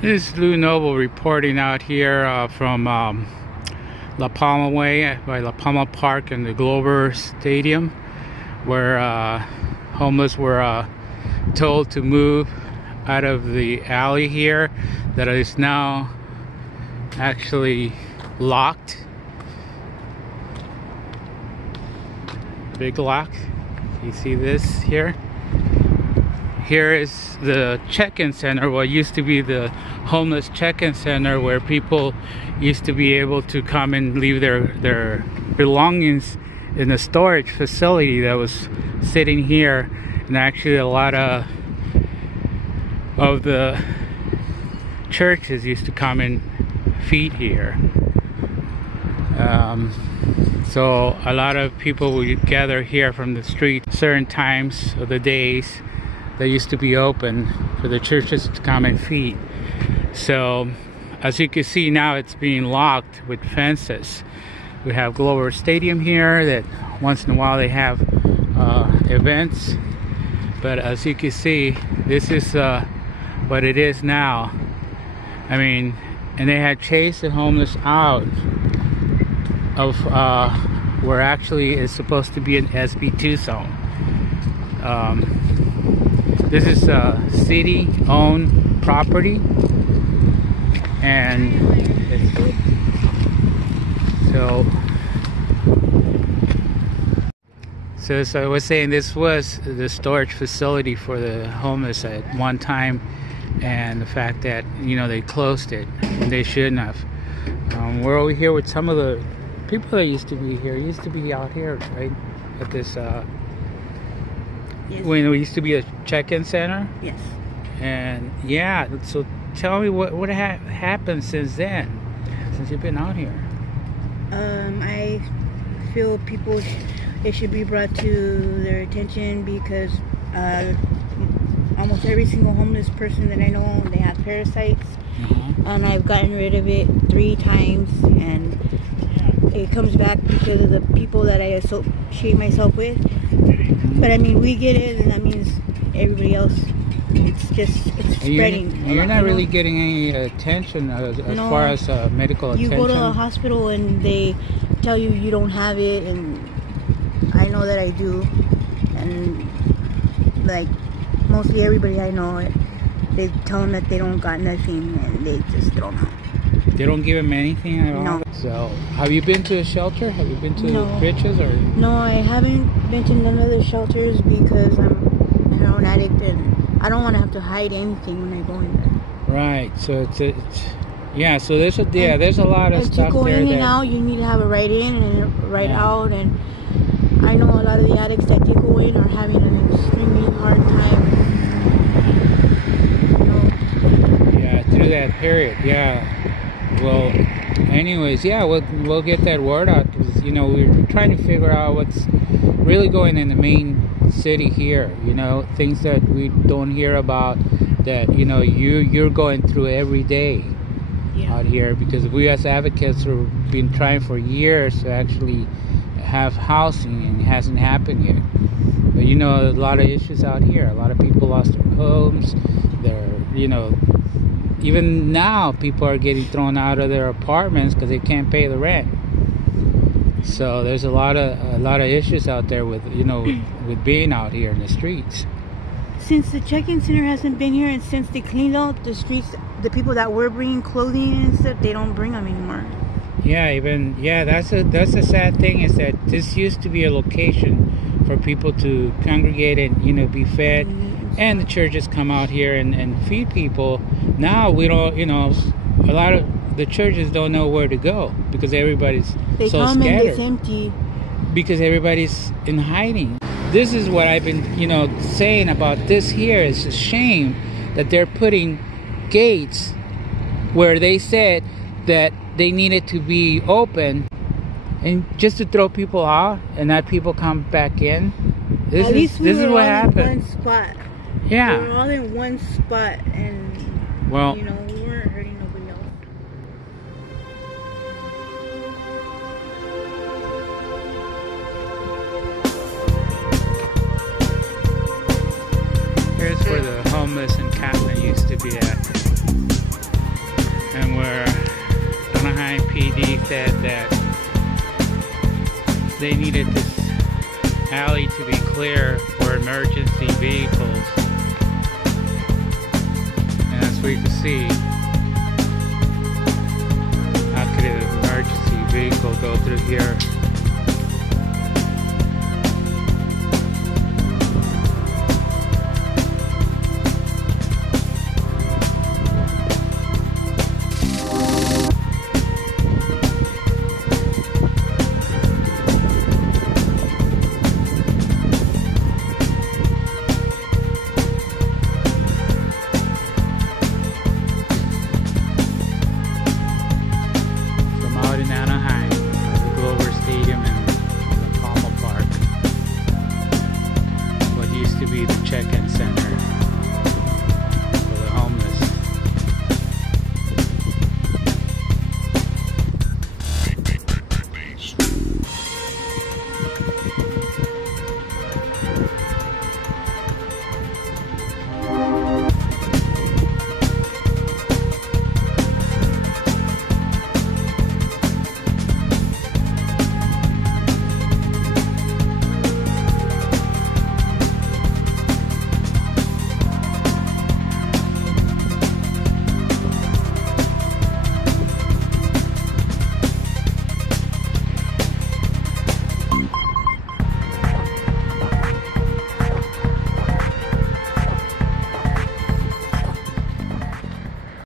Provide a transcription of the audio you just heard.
This is Lou Noble reporting out here from La Palma Way by La Palma Park and the Glover Stadium, where homeless were told to move out of the alley here that is now actually locked. Big lock. You see this here? Here is the check-in center, what used to be the homeless check-in center, where people used to be able to come and leave their belongings in a storage facility that was sitting here. And actually a lot of the churches used to come and feed here. So a lot of people would gather here from the street certain times of the days that used to be open for the churches to come and feed. So as you can see now, it's being locked with fences. We have Glover Stadium here that once in a while they have events, but as you can see, this is what it is now. I mean, and they had chased the homeless out of where actually is supposed to be an SB2 zone. This is a city-owned property, and so as I was saying, this was the storage facility for the homeless at one time, and the fact that, you know, they closed it and they shouldn't have. We're over here with some of the people that used to be here. Used to be out here, right, at this yes. When it used to be a check-in center. Yes. And yeah, so tell me what happened since then, since you've been out here. I feel it should be brought to their attention because almost every single homeless person that I know, they have parasites. And I've gotten rid of it 3 times, and it comes back because of the people that I associate myself with. But I mean, we get it, and that means everybody else. It's spreading. You're not really getting any attention as far as medical attention. You go to a hospital and they tell you you don't have it, and I know that I do. And like mostly everybody I know, they tell them that they don't got nothing, and they just throw them out. They don't give them anything at all? No. So, have you been to a shelter? Have you been to Bridges or? No, I haven't been to none of the shelters because I'm a heroin addict and I don't want to have to hide anything when I go in there. Right. So it's yeah. So there's a lot of stuff to go there in and out, you need to have a right in and a right out, and I know a lot of the addicts that did go in are having an extremely hard time. Yeah, through that period. Yeah. Well, anyways, yeah, we'll get that word out, because, you know, we're trying to figure out what's really going in the main city here. You know, things that we don't hear about that, you know, you're going through every day out here, because we as advocates have been trying for years to actually have housing, and it hasn't happened yet. But, you know, a lot of issues out here. A lot of people lost their homes. They're, you know, even now people are getting thrown out of their apartments because they can't pay the rent. So there's a lot of issues out there with, you know, with being out here in the streets. Since the check-in center hasn't been here, and since they cleaned out the streets, the people that were bringing clothing and stuff, they don't bring them anymore. Yeah, that's the sad thing, is that this used to be a location for people to congregate and, you know, be fed, and the churches come out here and feed people. Now we don't, you know, a lot of the churches don't know where to go because everybody's so scattered. And it's empty. Because everybody's in hiding. This is what I've been, you know, saying about this here. It's a shame that they're putting gates where they said that they needed to be open, and just to throw people out and not people come back in. This is what happened. One spot. Yeah. We were all in one spot, and well, you know, we weren't hurting nobody else. Here's where the homeless encampment used to be at. and where Anaheim PD said that they needed this alley to be clear for emergency vehicles. And as we can see, how could an emergency vehicle go through here?